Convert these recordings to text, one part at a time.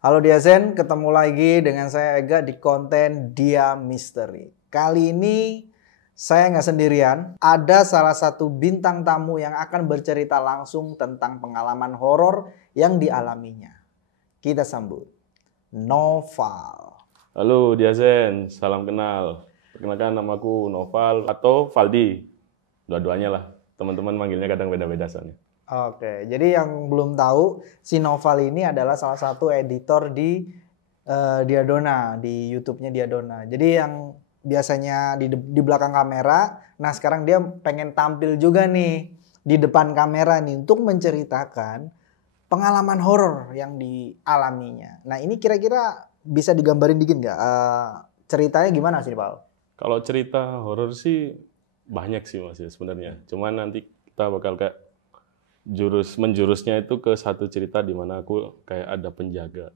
Halo Diazen, ketemu lagi dengan saya Ega di konten Dia Misteri. Kali ini saya nggak sendirian, ada salah satu bintang tamu yang akan bercerita langsung tentang pengalaman horor yang dialaminya. Kita sambut Noval. Halo Diazen, salam kenal. Perkenalkan namaku Noval atau Valdi. Dua-duanya lah. Teman-teman manggilnya kadang beda-beda soalnya. Oke, jadi yang belum tahu, si Noval ini adalah salah satu editor di Diadona, di YouTube-nya Diadona. Jadi yang biasanya di belakang kamera, nah sekarang dia pengen tampil juga nih di depan kamera nih untuk menceritakan pengalaman horor yang dialaminya. Nah ini kira-kira bisa digambarin dikit nggak? Ceritanya gimana sih, Pak? Kalau cerita horor sih banyak sih Mas ya sebenarnya. Cuman nanti kita bakal kayak menjurusnya itu ke satu cerita di mana aku kayak ada penjaga.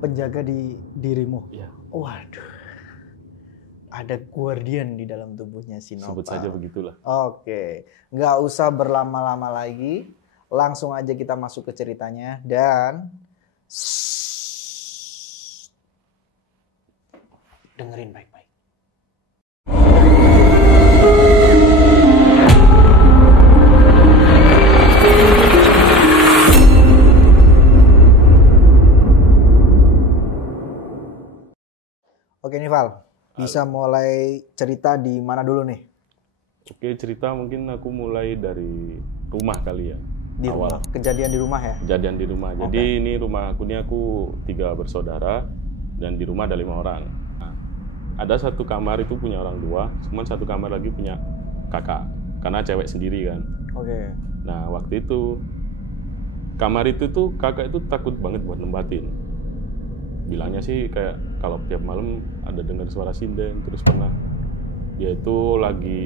Penjaga di dirimu? Iya. Waduh. Ada guardian di dalam tubuhnya si Noval. Sebut saja begitulah. Oke. Nggak usah berlama-lama lagi. Langsung aja kita masuk ke ceritanya. Dan dengerin baik-baik. Oke nih Val, bisa mulai cerita di mana dulu nih? Oke, cerita mungkin aku mulai dari rumah kali ya. Di Awal. rumah, kejadian di rumah ya? Kejadian di rumah. Jadi ini rumah aku ini aku 3 bersaudara dan di rumah ada 5 orang. Nah, ada satu kamar itu punya orang tua, cuman satu kamar lagi punya kakak. Karena cewek sendiri kan. Oke. Nah waktu itu kamar itu tuh kakak itu takut banget buat nempatin. Bilangnya sih kayak kalau tiap malam ada dengar suara sinden, terus pernah dia itu lagi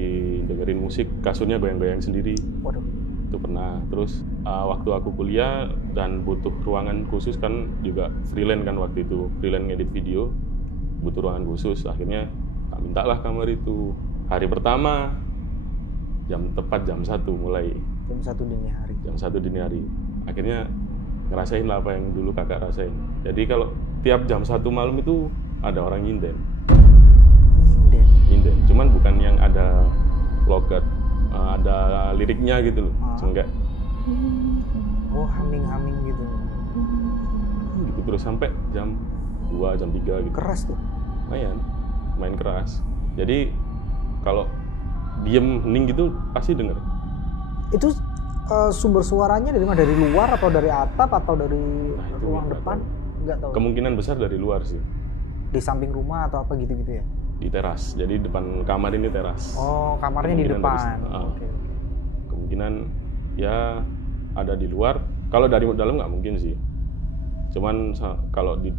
dengerin musik kasurnya goyang-goyang sendiri. Waduh. Itu pernah. Terus waktu aku kuliah dan butuh ruangan khusus kan juga freelance kan waktu itu, freelance ngedit video, butuh ruangan khusus. Akhirnya tak mintalah kamar itu. Hari pertama tepat jam 1 mulai. Jam 1 dini hari. Jam 1 dini hari. Akhirnya ngerasain lah apa yang dulu kakak rasain. Jadi kalau tiap jam 1 malam itu ada orang nyinden. Nyinden. Cuman bukan yang ada logat, ada liriknya gitu loh. Cuma kayak oh, humming gitu. Gitu terus sampai jam 2, jam 3 gitu. Keras tuh. Main keras. Jadi kalau diem hening gitu pasti denger. Itu sumber suaranya dari mana? Dari luar atau dari atap atau dari ruang depan? Nggak tahu. Kemungkinan besar dari luar sih. Di samping rumah atau apa gitu-gitu ya? Di teras. Jadi depan kamar ini teras. Oh, kamarnya di depan. Oke. Kemungkinan ya ada di luar. Kalau dari dalam nggak mungkin sih. Cuman kalau di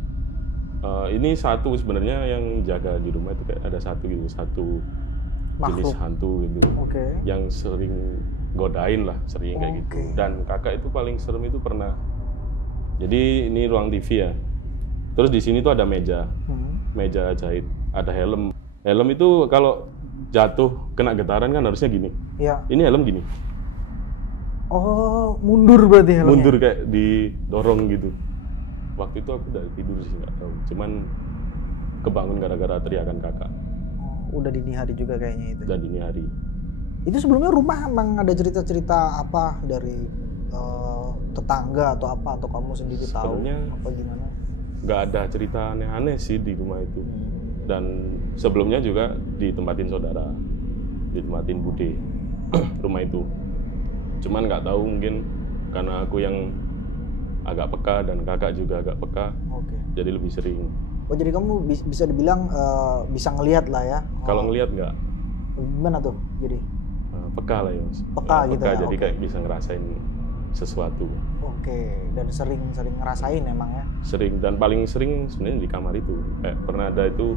ini satu sebenarnya yang jaga di rumah itu kayak ada satu jenis hantu gitu. Yang sering godain lah, sering kayak gitu. Dan kakak itu paling serem itu pernah. Jadi ini ruang TV ya. Terus di sini tuh ada meja jahit, ada helm. Helm itu kalau jatuh kena getaran kan harusnya gini. Iya. Ini helm gini. Oh, mundur berarti helmnya? Mundur kayak didorong gitu. Waktu itu aku udah tidur sih nggak tahu. Cuman kebangun gara-gara teriakan kakak. Udah dini hari juga kayaknya itu. Udah dini hari. Itu sebelumnya rumah emang ada cerita-cerita apa dari tetangga atau apa, atau kamu sendiri tahu apa gimana? Nggak ada cerita aneh-aneh sih di rumah itu. Dan sebelumnya juga ditempatin saudara, ditempatin bude rumah itu. Cuman nggak tahu mungkin karena aku yang agak peka dan kakak juga agak peka, jadi lebih sering. Oh, jadi kamu bisa dibilang bisa ngelihat lah ya? Kalau ngelihat nggak? Gimana tuh jadi? Peka lah ya Mas. Peka gitu ya? Jadi kayak bisa ngerasain sesuatu. Dan sering ngerasain emang ya? Sering, dan paling sering sebenarnya di kamar itu. Kayak pernah ada itu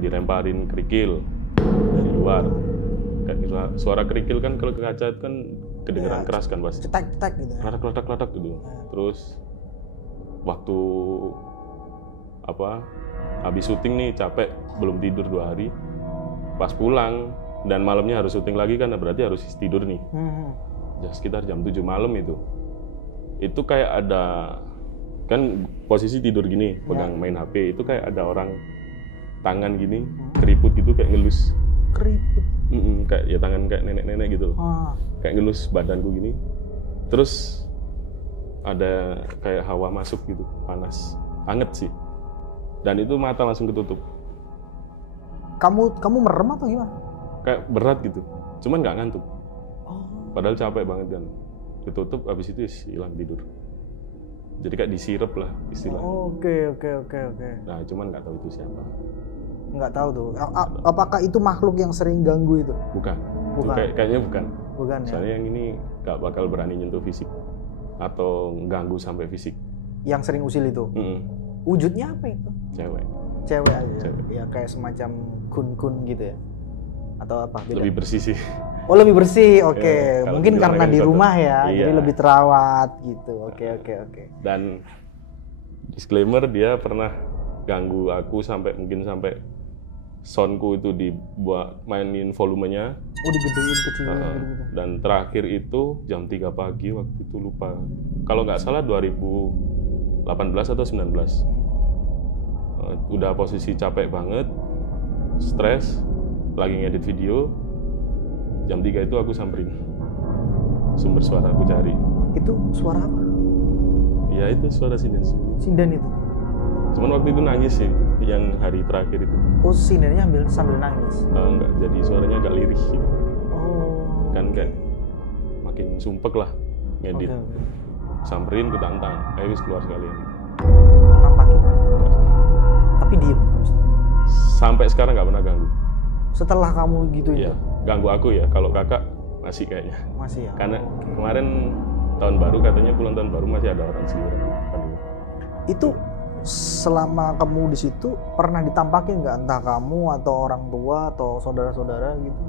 dilemparin kerikil dari luar. Kayak suara kerikil kan kalau ke kaca itu kan kedengeran keras kan pasti. Cetek gitu ya? Klatak gitu. Terus waktu habis syuting nih capek, belum tidur 2 hari, pas pulang dan malamnya harus syuting lagi kan, berarti harus tidur nih. Ya sekitar jam 7 malam itu kayak ada kan posisi tidur gini, pegang main HP, itu kayak ada orang tangan gini, keriput gitu kayak ngelus. Keriput. Kayak ya tangan kayak nenek-nenek gitu loh. Kayak ngelus badanku gini. Terus ada kayak hawa masuk gitu, panas. Anget sih. Dan itu mata langsung ketutup. Kamu merem atau gimana? Kayak berat gitu. Cuman nggak ngantuk. Padahal capek banget kan. Ketutup, habis itu hilang tidur. Jadi kayak disirep lah istilahnya. Oke. Nah, cuman nggak tahu itu siapa. Nggak tahu tuh. Apakah itu makhluk yang sering ganggu itu? Bukan. Bukan. Kayaknya bukan. Bukan ya. Soalnya yang ini nggak bakal berani nyentuh fisik atau ganggu sampai fisik. Yang sering usil itu. Wujudnya apa itu? Cewek aja. Cewek. Ya kayak semacam kun gitu ya. Atau apa? Beda? Lebih bersih sih. Oh, lebih bersih. Oke. Kalau Mungkin di karena orang di kan rumah ya, iya. jadi lebih terawat gitu. Oke. Dan disclaimer, dia pernah ganggu aku mungkin sampai soundku itu dibuat mainin volumenya. Oh, digedein kecilin gitu. Dan terakhir itu jam 3 pagi waktu itu, lupa. Kalau nggak salah 2018 atau 19. Udah posisi capek banget, stres, lagi ngedit video. Jam 3 itu aku samperin. Sumber suara aku cari. Itu suara apa? Ya itu suara sinden. Sinden itu. Cuman waktu itu nangis sih, yang hari terakhir itu. Oh, sindennya sambil nangis. Enggak, jadi suaranya agak lirih gitu. Oh. Kan kayak makin sumpek lah ngedit. Oke. Samperin, ku tantang. Ayo wis keluar sekalian. Nampakin. Tapi diem. Sampai sekarang nggak pernah ganggu. Setelah kamu gitu Iya, itu. ganggu aku ya. Kalau kakak masih kayaknya. Masih ya. Karena kemarin tahun baru katanya pulang tahun baru masih ada orang seliweran di depan rumah. Itu selama kamu di situ pernah ditampakin nggak, entah kamu atau orang tua atau saudara-saudara gitu?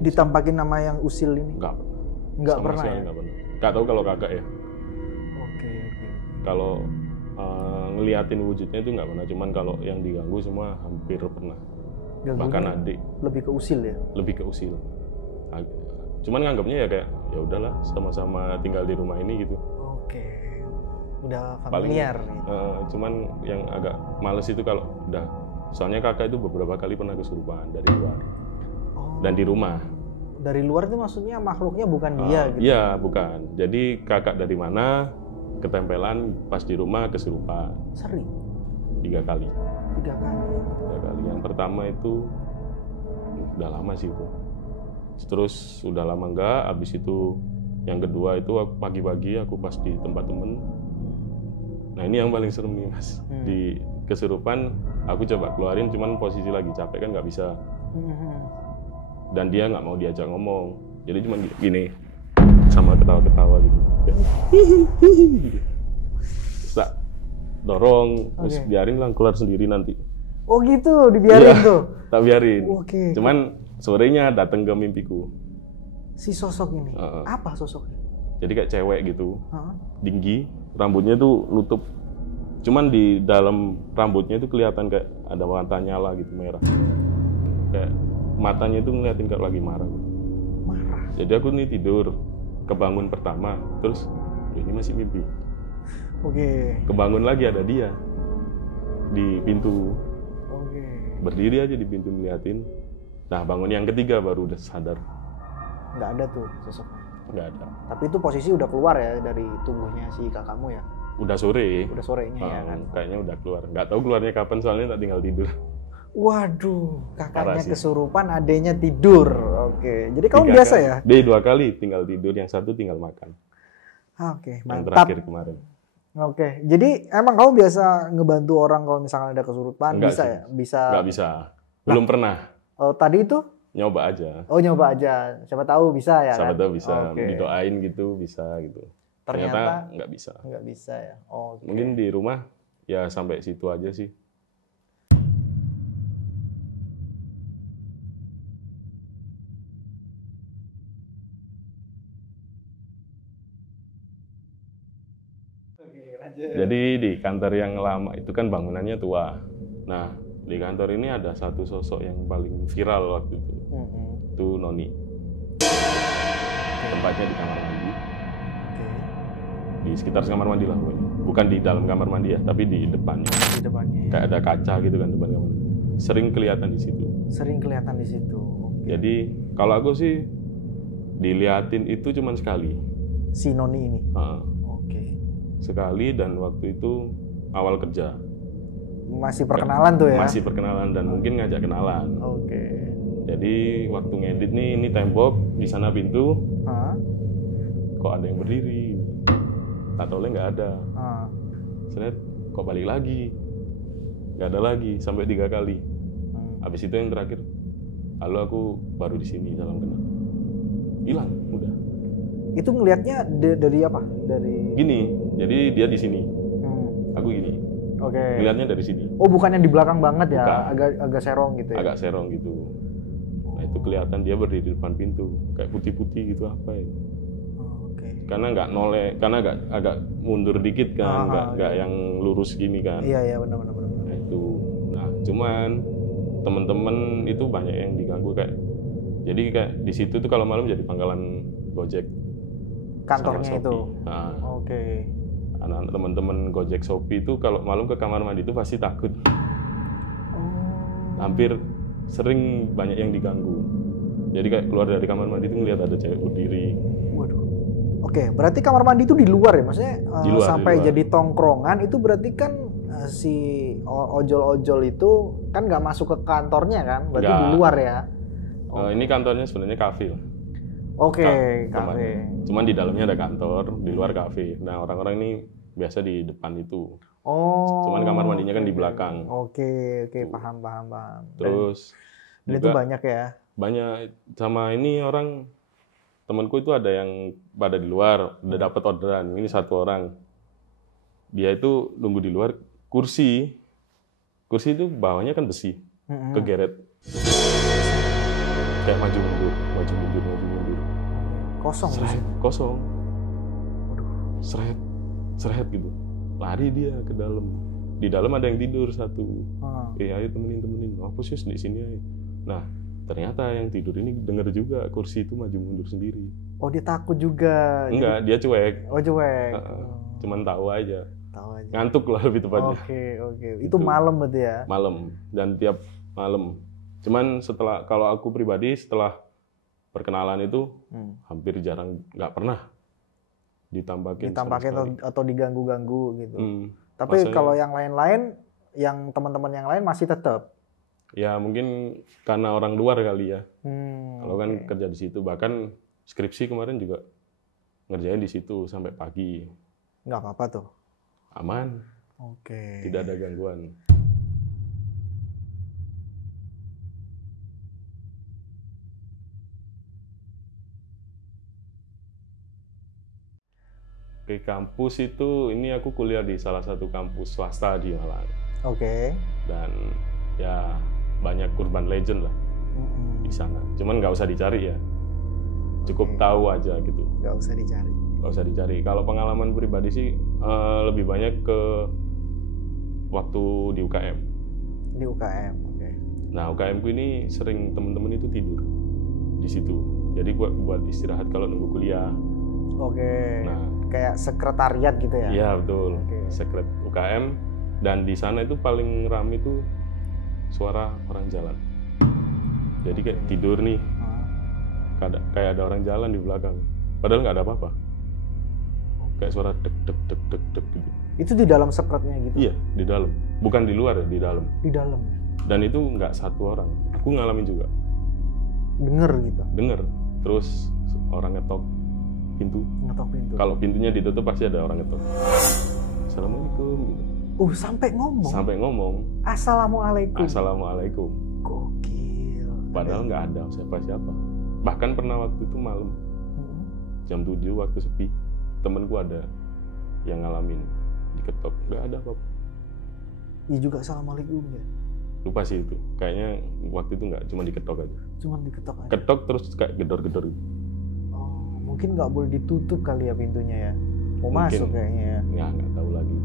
Ditampakin nama yang usil ini? Nggak Sama pernah sekali ya? nggak pernah. Nggak tahu kalau kakak ya. Oke. Kalau ngeliatin wujudnya itu nggak pernah. Cuman kalau yang diganggu semua hampir pernah. Ganggunya Bahkan adik lebih ke usil ya? lebih ke usil. Cuman nganggapnya ya kayak ya udahlah, sama-sama tinggal di rumah ini gitu. Oke. Udah familiar gitu. Cuman yang agak males itu kalau udah, soalnya kakak itu beberapa kali pernah kesurupan dari luar. Dan di rumah. Dari luar itu maksudnya makhluknya bukan dia gitu? Iya, bukan. Jadi kakak dari mana, ketempelan pas di rumah kesurupan. Sering? 3 kali. 3 kali? 3 kali. Yang pertama itu udah lama sih itu. Terus udah lama enggak, habis itu yang kedua itu pagi-pagi aku pas di tempat temen. Nah ini yang paling serem nih mas. Di kesurupan aku coba keluarin, cuman posisi lagi capek kan nggak bisa. Dan dia nggak mau diajak ngomong, jadi cuma gini sama ketawa-ketawa gitu. Terus tak dorong, terus biarin lah keluar sendiri nanti. Oh gitu, dibiarin tuh? Tak biarin. Oke. Cuman sorenya datang ke mimpiku. Si sosok ini, apa sosoknya? Jadi kayak cewek gitu, tinggi, rambutnya tuh nutup. Cuman di dalam rambutnya itu kelihatan kayak ada warna nyala gitu, merah. Kayak matanya itu ngeliatin kayak lagi marah. Marah? Jadi aku nih tidur, kebangun pertama, terus ini masih mimpi. Oke. Kebangun lagi ada dia di pintu. Oke. Berdiri aja di pintu ngeliatin. Nah bangun yang ketiga baru udah sadar. Nggak ada tuh sosoknya? Nggak ada. Tapi itu posisi udah keluar ya dari tubuhnya si kakakmu ya? Udah sore. Udah sorenya ya kan? Kayaknya udah keluar. Nggak tahu keluarnya kapan, soalnya tak tinggal tidur. Waduh, kakaknya kesurupan, adenya tidur. Oke, jadi kamu biasa kali. ya? Dia 2 kali tinggal tidur, yang satu tinggal makan. Oke, mantap. Yang terakhir kemarin. Oke, jadi emang kamu biasa ngebantu orang kalau misalnya ada kesurupan? Enggak bisa sih. ya? Bisa. Nggak bisa. Belum pernah. Oh, tadi itu? Nyoba aja. Oh, nyoba aja. Siapa tahu bisa ya? Siapa kan? tahu bisa. Didoain gitu, bisa gitu. Ternyata nggak bisa. Nggak bisa ya. Oh, mungkin di rumah ya sampai situ aja sih. Jadi di kantor yang lama itu kan bangunannya tua. Nah di kantor ini ada satu sosok yang paling viral waktu itu. Itu Noni. Tempatnya di kamar mandi. di sekitar kamar mandi lah pokoknya. Bukan di dalam kamar mandi ya, tapi di depannya. Di depannya. Kayak ada kaca gitu kan depan kamar. Sering kelihatan di situ. Sering kelihatan di situ. Oke. Jadi kalau aku sih diliatin itu cuman sekali. Si Noni ini. Oke. Sekali, dan waktu itu awal kerja. Masih perkenalan tuh ya? Masih perkenalan dan mungkin ngajak kenalan. Oke. Jadi waktu ngedit nih, ini tembok, di sana pintu. Kok ada yang berdiri? Tak tahu nggak ada. Seret, kok balik lagi? Nggak ada lagi sampai 3 kali. Habis itu yang terakhir, halo aku baru di sini, salam kenal. Hilang, udah. Itu ngelihatnya dari apa? Dari gini. Jadi dia di sini. Aku gini. Oke. Lihatnya dari sini. Oh, bukannya di belakang banget ya? Bukan. Agak serong gitu ya. Agak serong gitu. Nah, itu kelihatan dia berdiri di depan pintu, kayak putih-putih gitu apa ya? Oke. Karena nggak noleh, karena agak mundur dikit kan, nggak yang lurus gini kan. Iya benar. Nah, itu. Nah, cuman temen-temen itu banyak yang diganggu kayak. Jadi kayak di situ tuh kalau malam jadi pangkalan Gojek. Kantornya itu. Nah, Oke. anak-anak teman-teman Gojek Shopee itu kalau malam ke kamar mandi itu pasti takut. Hampir sering banyak yang diganggu. Jadi kayak keluar dari kamar mandi itu ngeliat ada cewek berdiri. Waduh. Oke, berarti kamar mandi itu di luar ya? Maksudnya di luar, sampai di luar. jadi tongkrongan itu berarti kan si ojol-ojol itu kan nggak masuk ke kantornya kan? Berarti di luar ya? Ini kantornya sebenarnya kafe lah. Oke, kafe. Cuman di dalamnya ada kantor, di luar kafe. Nah, orang-orang ini biasa di depan itu. Oh. Cuman kamar mandinya kan di belakang. Oke, paham. Terus dan itu banyak ya? Banyak. Sama ini orang, temanku itu ada yang pada di luar, udah dapat orderan. Ini 1 orang. Dia itu nunggu di luar, kursi itu bawahnya kan besi, kegeret. Kayak maju mundur. Kosong. Seret gitu. Lari dia ke dalam. Di dalam ada yang tidur 1. Ayo temenin. Apa sih di sini aja. Nah, ternyata yang tidur ini denger juga kursi itu maju mundur sendiri. Oh, dia takut juga. Enggak, dia cuek. Oh, cuek. Cuman tahu aja. Ngantuk lah lebih tepatnya. Oke. Itu malam berarti ya? Malam, dan tiap malam. Cuman kalau aku pribadi setelah perkenalan itu hampir jarang, nggak pernah ditampakin atau diganggu-ganggu gitu. Tapi Maksudnya, kalau yang lain-lain, yang teman-teman yang lain masih tetap. Ya mungkin karena orang luar kali ya. Kalau kan kerja di situ, bahkan skripsi kemarin juga ngerjain di situ sampai pagi. Nggak apa-apa tuh. Aman. Oke. Tidak ada gangguan. Ke kampus itu, ini aku kuliah di salah satu kampus swasta di Malang. Oke. Dan ya banyak urban legend lah di sana. Cuman nggak usah dicari ya. Cukup tahu aja gitu. Nggak usah dicari. Kalau pengalaman pribadi sih lebih banyak ke waktu di UKM. Di UKM, oke. Nah, UKM ku ini sering temen-temen itu tidur di situ. Jadi buat istirahat kalau nunggu kuliah. Oke. Nah, kayak sekretariat gitu ya? Iya betul. Sekret UKM, dan di sana itu paling ramai itu suara orang jalan. Jadi kayak tidur nih, kayak ada orang jalan di belakang. Padahal nggak ada apa-apa. Kayak suara dek gitu. Itu di dalam sekretnya gitu? Iya, di dalam. Bukan di luar ya, di dalam. Di dalam. Dan itu nggak 1 orang. Aku ngalamin juga. Denger gitu? Denger. Terus orang ngetok pintu. Kalau pintunya ditutup pasti ada orang ngetok. Assalamualaikum. Gitu. Sampai ngomong? Sampai ngomong. Assalamualaikum. Gokil. Padahal nggak ada siapa-siapa. Bahkan pernah waktu itu malam, jam 7 waktu sepi, temenku ada yang ngalamin diketok, nggak ada apa-apa. Iya juga assalamualaikum ya? Lupa sih itu, kayaknya waktu itu nggak, cuma diketok aja. Ketok terus kayak gedor-gedor gitu. Mungkin nggak boleh ditutup kali ya pintunya ya? Masuk kayaknya ya? Nggak tahu lagi.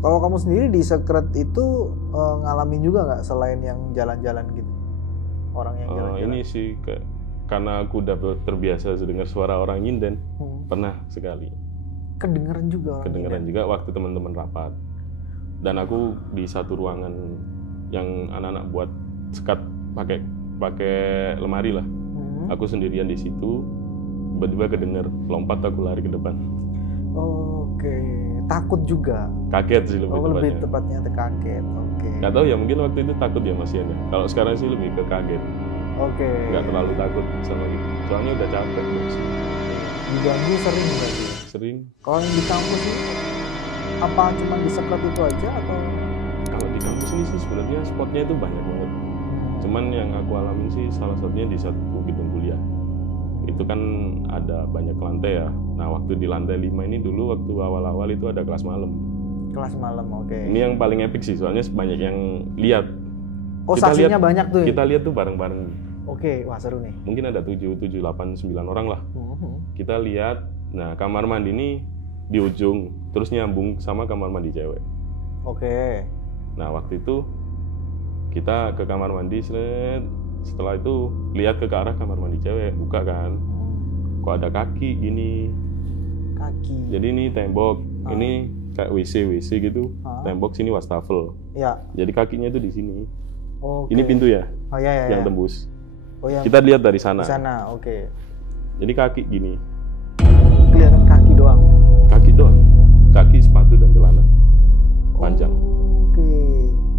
Kalau kamu sendiri di sekret itu ngalamin juga nggak selain yang jalan-jalan gitu? Orang yang jalan-jalan? Ini sih karena aku udah terbiasa dengar suara orang nyinden, pernah sekali. Kedengeran juga orang kedengeran juga waktu teman-teman rapat. Dan aku di satu ruangan yang anak-anak buat sekat pakai lemari lah. Aku sendirian di situ, tiba-tiba kedenger, lompat aku lari ke depan. Oke, takut juga. Kaget sih lebih tepatnya. Lebih tepatnya kaget. Oke. Nggak tahu ya, mungkin waktu itu takut ya Mas Ian ya. Kalau sekarang sih lebih ke kaget. Oke. Nggak terlalu takut sama gitu. Soalnya udah capek terus. Diganggu sering berarti? Sering. Kalau yang di kampus ini, apa cuma disekat itu aja atau? Kalau di kampus ini sih sebenarnya spotnya itu banyak banget. Cuman yang aku alamin sih salah satunya di satu gedung kuliah. Itu kan ada banyak lantai ya. Nah waktu di lantai 5 ini dulu waktu awal-awal itu ada kelas malam. Kelas malam, oke. Ini yang paling epic sih, soalnya banyak yang lihat. Oh, saksinya banyak tuh. Kita lihat tuh bareng-bareng. Oke, wah seru nih. Mungkin ada 7, 8, 9 orang lah. Kita lihat, nah kamar mandi ini di ujung, terus nyambung sama kamar mandi cewek. Oke. Nah waktu itu kita ke kamar mandi, setelah itu lihat ke arah kamar mandi cewek, buka kan. Kok ada kaki gini. Kaki. Jadi ini tembok, ini kayak WC gitu. Tembok sini wastafel. Ya. Jadi kakinya itu di sini. Oke. Ini pintu ya. Oh ya. Yang tembus. Oh ya. Kita lihat dari sana. Di sana, oke. Jadi kaki gini. Kelihatan kaki doang. Kaki doang. Kaki, sepatu dan celana. Panjang. Oke.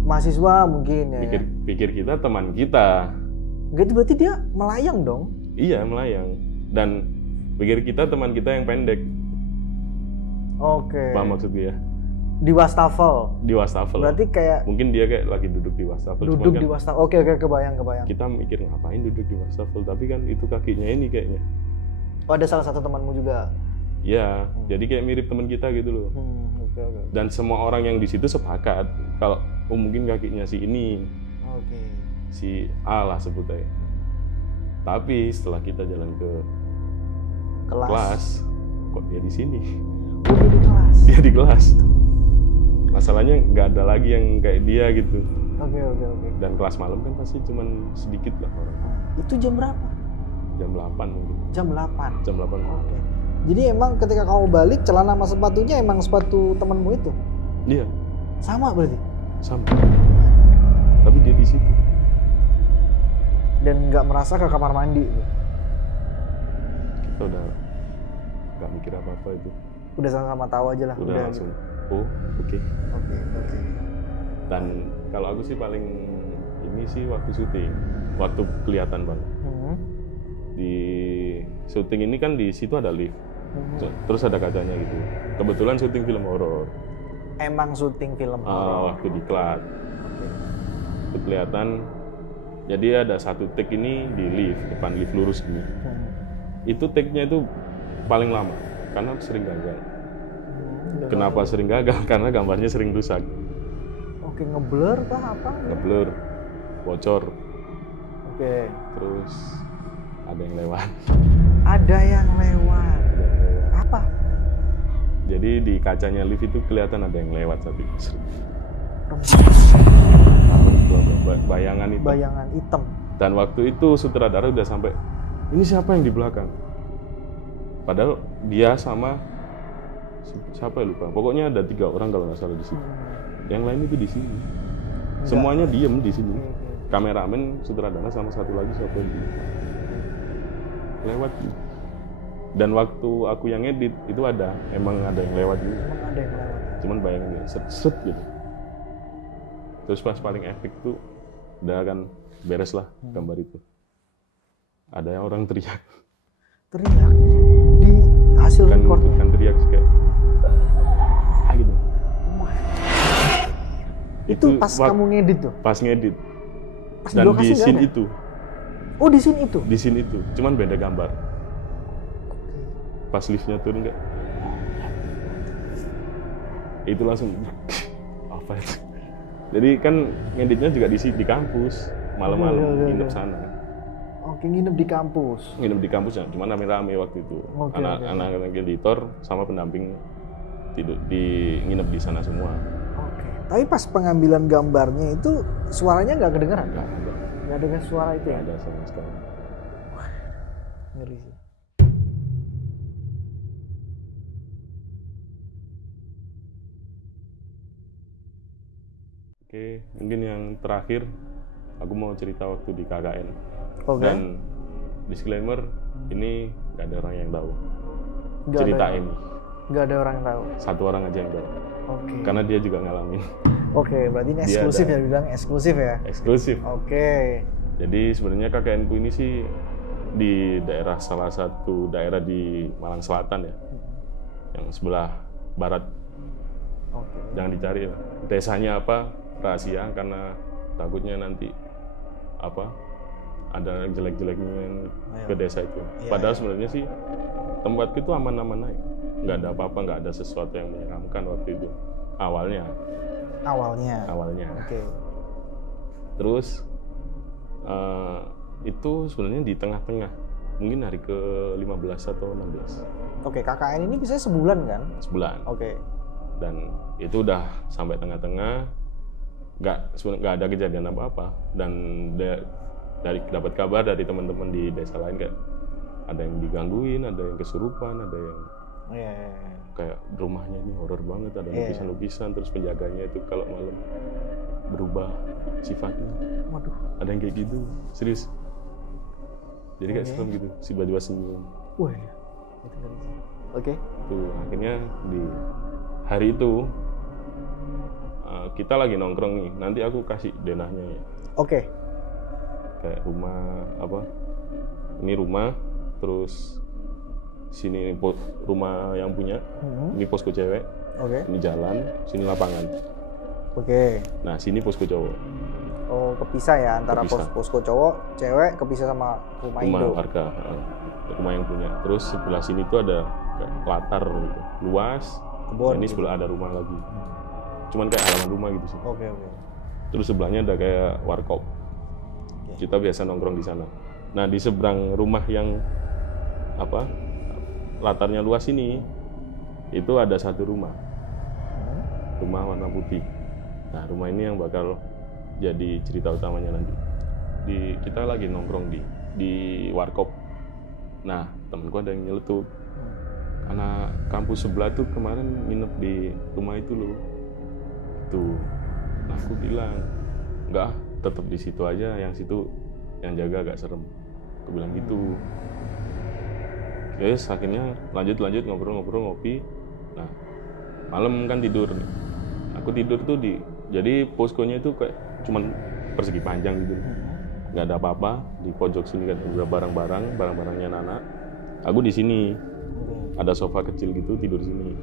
Mahasiswa mungkin ya. Pikir kita teman kita. Gitu berarti dia melayang dong? Iya, melayang. Dan pikir kita teman kita yang pendek. Oke. Paham maksud gue ya? Di wastafel. Di wastafel. Berarti kayak mungkin dia kayak lagi duduk di wastafel. duduk kan di wastafel. Oke, kebayang. Kita mikir ngapain duduk di wastafel, tapi kan itu kakinya ini kayaknya. Oh, ada salah satu temanmu juga. Iya, jadi kayak mirip teman kita gitu loh. Oke. Dan semua orang yang di situ sepakat kalau mungkin kakinya si ini. Oke. Si A lah sebut aja. Tapi setelah kita jalan ke kelas, kok dia di sini? Oh, dia di kelas. Dia di kelas. Masalahnya nggak ada lagi yang kayak dia gitu. Oke. Dan kelas malam kan pasti cuman sedikit lah orang. Itu jam berapa? Jam 8 mungkin. Jam 8. Jam 8. Oke. Jadi emang ketika kamu balik celana sama sepatunya emang sepatu temanmu itu? Iya. Sama berarti? Sama. Tapi dia di situ. Dan nggak merasa ke kamar mandi? Kita udah nggak mikir apa-apa itu. Udah sama-sama tahu aja lah. Udah langsung. Oh, oke. Oke. Dan kalau aku sih paling ini sih waktu syuting, waktu kelihatan banget. Di syuting ini kan di situ ada lift. Terus ada kacanya gitu. Kebetulan syuting film horor. Emang syuting film horor. Waktu di Klat. Itu kelihatan. Jadi ada satu take ini di lift, depan lift lurus gini. Itu take-nya itu paling lama karena sering gagal. Kenapa sering gagal? Karena gambarnya sering rusak. Oke, ngeblur kah apa? Ngeblur, bocor. Oke. Terus ada yang lewat. Ada yang lewat. Apa? Jadi di kacanya lift itu kelihatan ada yang lewat tapi bayangan hitam. Bayangan hitam. Dan waktu itu sutradara udah sampai, ini siapa yang di belakang? Padahal dia sama siapa ya lupa. Pokoknya ada 3 orang kalau nggak salah di sini. Yang lain itu di sini. Semuanya diem di sini. Kameramen, sutradara sama satu lagi siapa yang lewat. Dan waktu aku yang edit itu emang ada yang lewat juga. Ada yang lewat. Cuman bayangin set gitu. Terus pas paling epic tuh udah kan beres lah gambar itu. Ada yang orang teriak. Teriak di hasil recordnya. Kan teriak kayak gitu. Itu pas kamu ngedit tuh? Pas ngedit. Pas dan di scene itu. Oh, di scene itu? Di scene itu, cuman beda gambar. Pas liftnya turun enggak? Itu langsung apa itu? Jadi kan ngeditnya juga di kampus, malam-malam nginep sana. Oke, nginep di kampus. Nginep di kampus ya, cuma rame-rame waktu itu. Anak-anak editor sama pendamping nginep di sana semua. Oke. Tapi pas pengambilan gambarnya itu suaranya nggak kedengeran? Nggak ada suara itu ya? Nggak ada sama sekali. Wah, ngeri sih. Oke, mungkin yang terakhir aku mau cerita waktu di KKN. Oke. Dan disclaimer, ini nggak ada orang yang tahu Nggak cerita ada, ini. nggak ada orang yang tahu. Satu orang aja yang tahu. Oke. Karena dia juga ngalamin. Oke, berarti ini Dia eksklusif ada- ya, bilang eksklusif ya. Eksklusif. Oke. Jadi sebenarnya KKN ku ini sih di daerah salah satu daerah di Malang Selatan ya, yang sebelah barat. Oke. Jangan dicari lah. Desanya apa? Rahasia, karena takutnya nanti apa? Ada jelek-jeleknya yang ke desa itu. Iya, Padahal iya. sebenarnya sih tempatku itu aman-aman aja. Nggak ada apa-apa, nggak ada sesuatu yang menyeramkan waktu itu. Awalnya. Awalnya. Oke. Terus itu sebenarnya di tengah-tengah. Mungkin hari ke-15 atau 16. Oke, KKN ini bisa sebulan kan? Sebulan. Oke. Dan itu udah sampai tengah-tengah, nggak ada kejadian apa-apa. Dan dari dapat kabar dari teman-teman di desa lain kayak ada yang digangguin, ada yang kesurupan, ada yang Iya, iya, iya. kayak rumahnya ini horor banget, ada Iya. lukisan-lukisan, terus penjaganya itu kalau malam berubah sifatnya, Waduh. ada yang kayak gitu, serius. Jadi kayak Oke. serem gitu, tiba-tiba senyum. Wah. Itu ngeri sih. Oke. Tuh akhirnya di hari itu kita lagi nongkrong nih, nanti aku kasih denahnya ya. Oke. Kayak rumah apa? Ini rumah, terus sini rumah yang punya, Hmm. ini posko cewek, Oke. ini jalan, sini lapangan. Oke. Nah sini posko cowok, Oh, kepisah ya antara Kepisah. posko cowok, cewek kepisah sama rumah rumah induk. warga, rumah yang punya. Terus sebelah sini tuh ada kayak latar gitu, luas. Kebun. Ini gitu. sebelah ada rumah lagi, cuman kayak halaman rumah gitu sih. Oke, oke. Terus sebelahnya ada kayak warkop. Oke. Kita biasa nongkrong di sana. Nah di seberang rumah yang apa latarnya luas ini, itu ada satu rumah, rumah warna putih. Nah rumah ini yang bakal jadi cerita utamanya nanti. Kita lagi nongkrong di warkop. Nah temenku ada yang nyeletuk. Anak kampus sebelah tuh kemarin nginep di rumah itu loh. Tuh. Nah aku bilang, enggak, tetap di situ aja. Yang situ yang jaga agak serem. Aku bilang gitu. Guys, akhirnya lanjut ngobrol ngopi. Nah malam kan tidur. Aku tidur tuh jadi poskonya itu kayak cuman persegi panjang gitu. Nggak ada apa-apa. Di pojok sini kan ada barang-barangnya anak. Aku di sini. Ada sofa kecil gitu, tidur sini.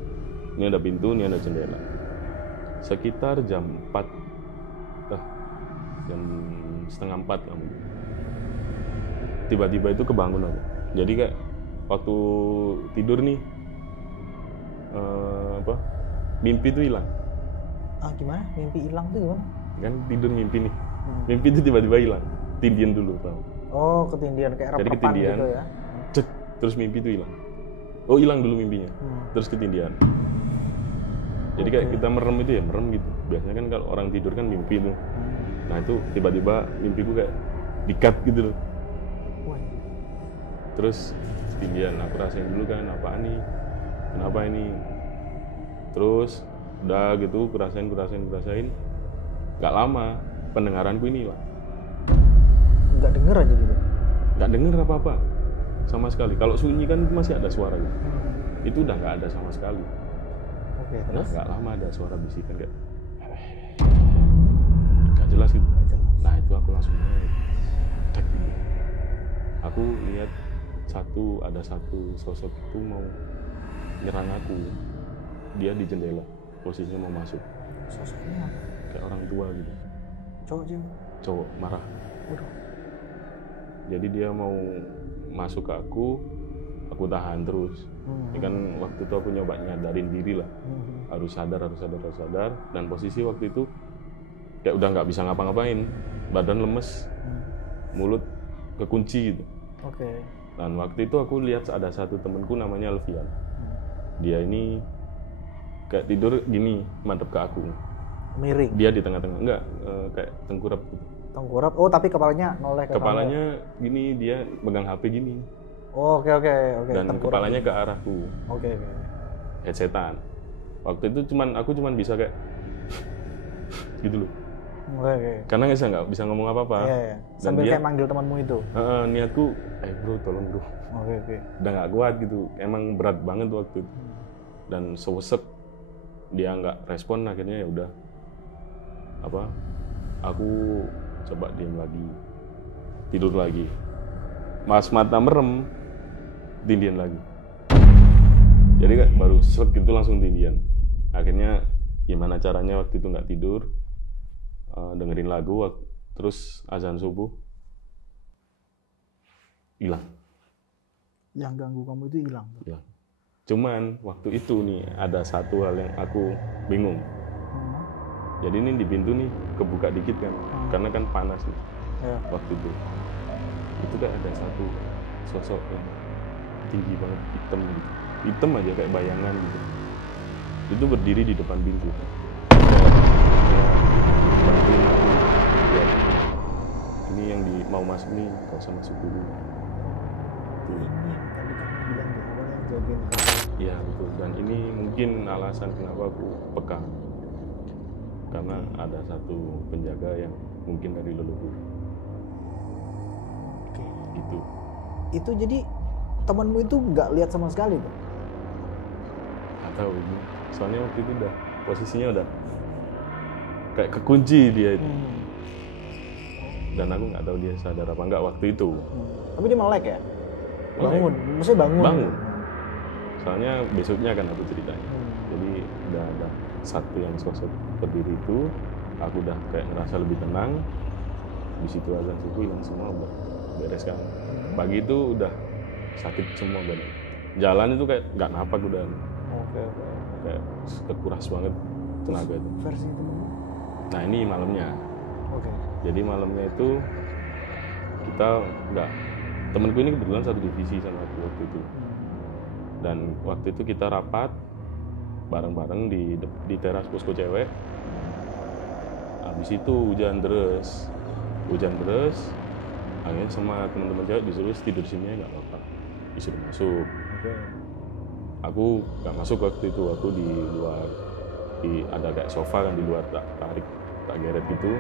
Ini ada pintu, ini ada jendela. Sekitar jam 4, jam setengah 4 lah mungkin. Tiba-tiba itu kebangun aku. Jadi kayak waktu tidur nih, mimpi tuh hilang. Ah, gimana? Mimpi hilang tuh gimana? Kan tidur mimpi nih. Mimpi itu tiba-tiba hilang. Tindian dulu tau. Oh, ketindian kayak Jadi rep-repan ketindian. gitu ya. Cek, terus mimpi itu hilang. Oh hilang dulu mimpinya, terus ketindian. Jadi kayak kita merem itu ya merem gitu. Biasanya kan kalau orang tidur kan mimpi tuh. Nah itu tiba-tiba mimpiku kayak di-cut gitu loh. Wah. Terus ketindian, aku rasain dulu kan apaan nih, kenapa ini. Terus udah gitu kurasain. Gak lama pendengaranku ini lah. Nggak denger aja gitu. Gak denger apa-apa sama sekali. Kalau sunyi kan masih ada suaranya. Itu udah nggak ada sama sekali. Oke, Nah, terus? nggak lama ada suara bisikan kayak nggak jelas gitu. Nah itu aku langsung cek gitu. Aku lihat ada satu sosok itu mau nyerang aku. Dia di jendela, posisinya mau masuk. Sosoknya apa? Kayak orang tua gitu. Cowok cewek? Cowok marah. Waduh. Jadi dia mau masuk ke aku tahan terus. Ini kan waktu itu aku nyoba nyadarin diri lah. Harus sadar. Dan posisi waktu itu kayak udah nggak bisa ngapa-ngapain. Badan lemes, mulut kekunci gitu. Oke. Dan waktu itu aku lihat ada satu temanku namanya Alfian. Dia ini kayak tidur gini, madep ke aku. Miring. Dia di tengah-tengah, enggak, kayak tengkurap gitu. Tengkurap. Oh, tapi kepalanya noleh ke kamu. Kepalanya gini, dia megang HP gini. Oh, oke. Dan Tengkurap. kepalanya ke arahku. Oke. Headsetan. Waktu itu aku cuman bisa kayak gitu loh. Oke. Karena nggak bisa ngomong apa-apa. Iya. Dan Sambil dia kayak manggil temanmu itu. niatku, bro tolong bro. Oke. Udah nggak kuat gitu, emang berat banget waktu itu. Dan sewesek dia nggak respon, akhirnya ya udah aku coba diam lagi, tidur lagi. Mas mata merem, tindian lagi. Jadi kan baru set gitu langsung tindian. Akhirnya gimana caranya waktu itu nggak tidur, dengerin lagu, terus azan subuh hilang. Yang ganggu kamu itu hilang. Ya. Cuman waktu itu nih ada satu hal yang aku bingung. Jadi ini di pintu nih kebuka dikit kan, karena kan panas nih. Ya. Waktu itu kan ada satu sosok yang tinggi banget, hitam aja kayak bayangan gitu. Itu berdiri di depan pintu. Bantuin aku. Ya. Ini yang mau masuk nih, gak usah masuk dulu. Ini yang tadi kamu bilang di awal yang jagain kamu. Iya betul, dan ini mungkin alasan kenapa aku peka. Karena ada satu penjaga yang mungkin dari leluhur. Oke. Gitu. Itu jadi temanmu itu nggak lihat sama sekali tuh? Nggak tahu ini. Soalnya waktu itu udah posisinya udah kayak kekunci dia itu. Dan aku nggak tahu dia sadar apa nggak waktu itu. Tapi dia melek ya? Melek. Bangun, maksudnya bangun. Bangun. Soalnya besoknya kan aku ceritanya. Jadi udah ada satu yang sosok berdiri itu, aku udah kayak ngerasa lebih tenang. Di situ azan subuh hilang semua, udah beres kan. Pagi itu udah sakit semua badan. Jalan itu kayak nggak napak udah. Oke. Kayak kekuras banget tenaga itu. Versi temanmu? Nah ini malamnya. Oke. Jadi malamnya itu kita nggak, temenku ini kebetulan satu divisi sama aku waktu itu. Dan waktu itu kita rapat bareng-bareng di teras posko cewek. Habis itu hujan deras, akhirnya sama teman-teman cewek disuruh tidur sini nggak apa-apa, disuruh masuk. Oke. Aku nggak masuk waktu itu, aku di luar, ada kayak sofa kan di luar, tak geret gitu,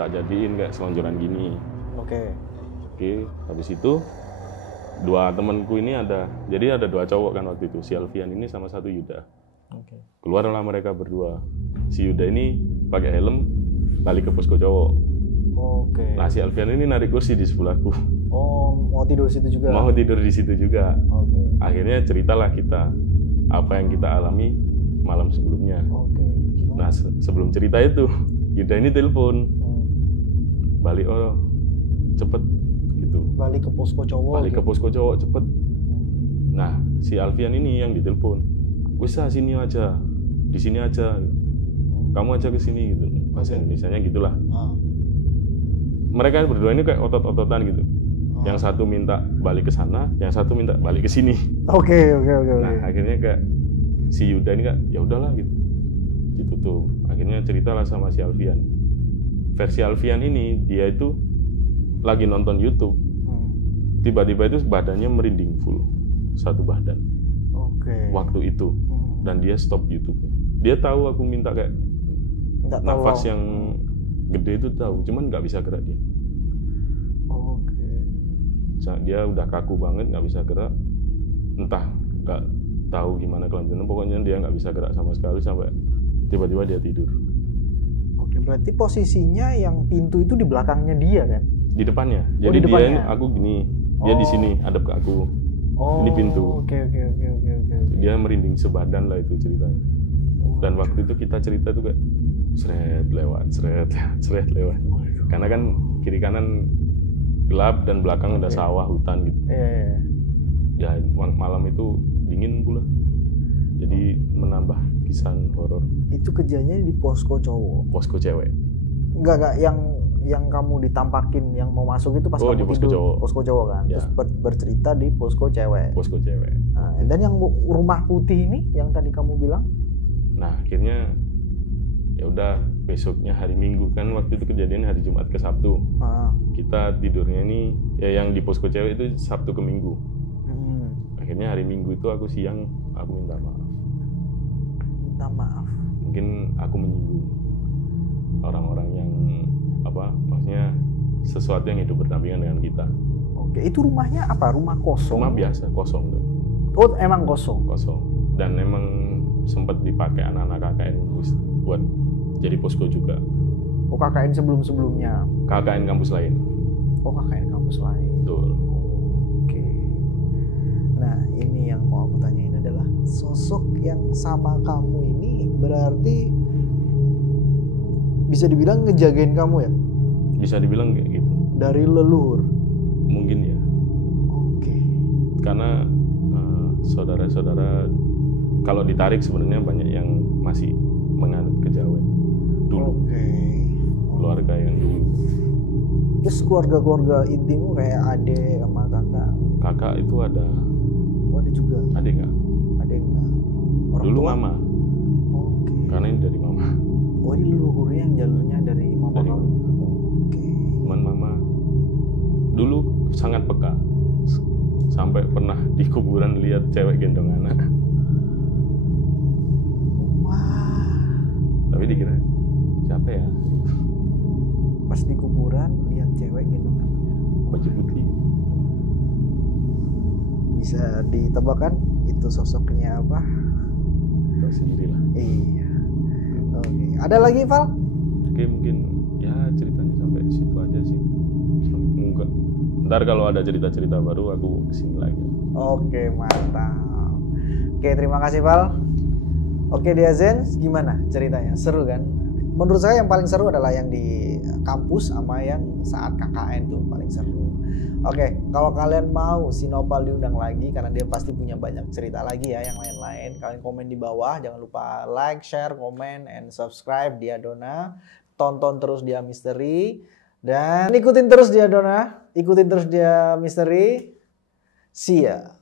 tak jadiin kayak selonjoran gini. Oke. Habis itu dua temanku ini jadi ada dua cowok kan waktu itu, si Alfian ini sama satu Yuda. Oke. Keluarlah mereka berdua. Si Yuda ini pakai helm balik ke posko cowok. Oke. Nah si Alfian ini narik kursi di sebelahku. Oh, mau tidur situ juga? Mau tidur di situ juga. Oke. Akhirnya ceritalah kita apa yang kita alami malam sebelumnya. Oke. Nah sebelum cerita itu Yuda ini telepon, balik cepet gitu. Balik ke posko cowok. Balik ke posko cowok cepet. Nah si Alfian ini yang ditelepon, bisa sini aja, di sini aja, kamu aja ke sini gitu. Bahasa Indonesianya gitulah. Mereka berdua ini kayak otot-ototan gitu. Yang satu minta balik ke sana, yang satu minta balik ke sini. Oke. Nah akhirnya kayak si Yuda ini kayak ya udahlah gitu, ditutup. Akhirnya ceritalah sama si Alfian. Versi Alfian ini dia itu lagi nonton YouTube, tiba-tiba itu badannya merinding full, satu badan. Oke. Waktu itu, dan dia stop YouTube-nya. Dia tahu aku minta kayak nafas yang gede itu tahu, cuman nggak bisa gerak dia. Oke. Dia udah kaku banget, nggak bisa gerak. Entah nggak tahu gimana kelanjutan. Pokoknya dia nggak bisa gerak sama sekali sampai tiba-tiba dia tidur. Oke, berarti posisinya yang pintu itu di belakangnya dia kan? Di depannya. Jadi di depannya. dia aku gini, dia di sini hadap ke aku. Ini pintu. Oke. Dia merinding sebadan lah itu ceritanya. Dan waktu itu kita cerita tuh kayak seret lewat. Karena kan kiri kanan gelap dan belakang udah sawah, hutan gitu. Iya. Ya malam itu dingin pula. Jadi menambah kisahan horor. Itu kejadiannya di posko cowok. Posko cewek. Enggak yang kamu ditampakin yang mau masuk itu pas kamu di posko tidur cowok. Posko cowok kan. Ya. Terus bercerita di posko cewek. Posko cewek. Nah, dan yang rumah putih ini yang tadi kamu bilang? Nah, akhirnya ya udah besoknya hari Minggu kan, waktu itu kejadian hari Jumat ke Sabtu. Kita tidurnya ini ya yang di posko cewek itu Sabtu ke Minggu. Akhirnya hari Minggu itu aku siang aku minta maaf. Minta maaf. Mungkin aku menyinggung. orang-orang yang maksudnya sesuatu yang hidup berdampingan dengan kita. Oke, itu rumahnya apa? Rumah kosong? Rumah biasa, kosong tuh. Oh, emang kosong? Kosong. Dan emang sempat dipakai anak-anak KKN buat jadi posko juga. Oh, KKN sebelum-sebelumnya? KKN kampus lain. Oh, KKN kampus lain. Betul. Oke. Nah, ini yang mau aku tanyain adalah sosok yang sama kamu ini berarti bisa dibilang ngejagain kamu ya? Bisa dibilang kayak gitu. Dari leluhur? Mungkin ya. Oke. Karena saudara-saudara kalau ditarik sebenarnya banyak yang masih menganut kejawen dulu. Oke. Keluarga yang dulu. Terus keluarga-keluarga intimu kayak adik sama kakak? Kakak itu ada. Oh, ada juga? Adik nggak? Adik nggak? Orang Dulu tua? mama. Oke. Karena ini dari mama. Oh, ini leluhurnya yang jalurnya dari mama Dari kamu? mama. Oke. Cuman mama dulu sangat peka. Sampai pernah di kuburan lihat cewek gendong anak. Wah. Tapi dikira siapa ya? Pas di kuburan lihat cewek gendong anak. Baju putih. Bisa ditebak kan itu sosoknya apa? Tahu sendirilah. Iya. Oke. Ada lagi, Val? Oke, mungkin ya ceritanya sampai situ aja sih. Enggak. Ntar kalau ada cerita-cerita baru aku kesini lagi. Oke, mantap. Oke, terima kasih, Val. Oke, Diazen, gimana ceritanya? Seru kan? Menurut saya yang paling seru adalah yang di kampus sama yang saat KKN tuh paling seru. Oke, kalau kalian mau si Nopal diundang lagi karena dia pasti punya banyak cerita lagi ya yang lain-lain, kalian komen di bawah. Jangan lupa like, share, comment, and subscribe Diadona. Tonton terus Dia Misteri dan ikutin terus Diadona, ikutin terus Dia Misteri. See ya.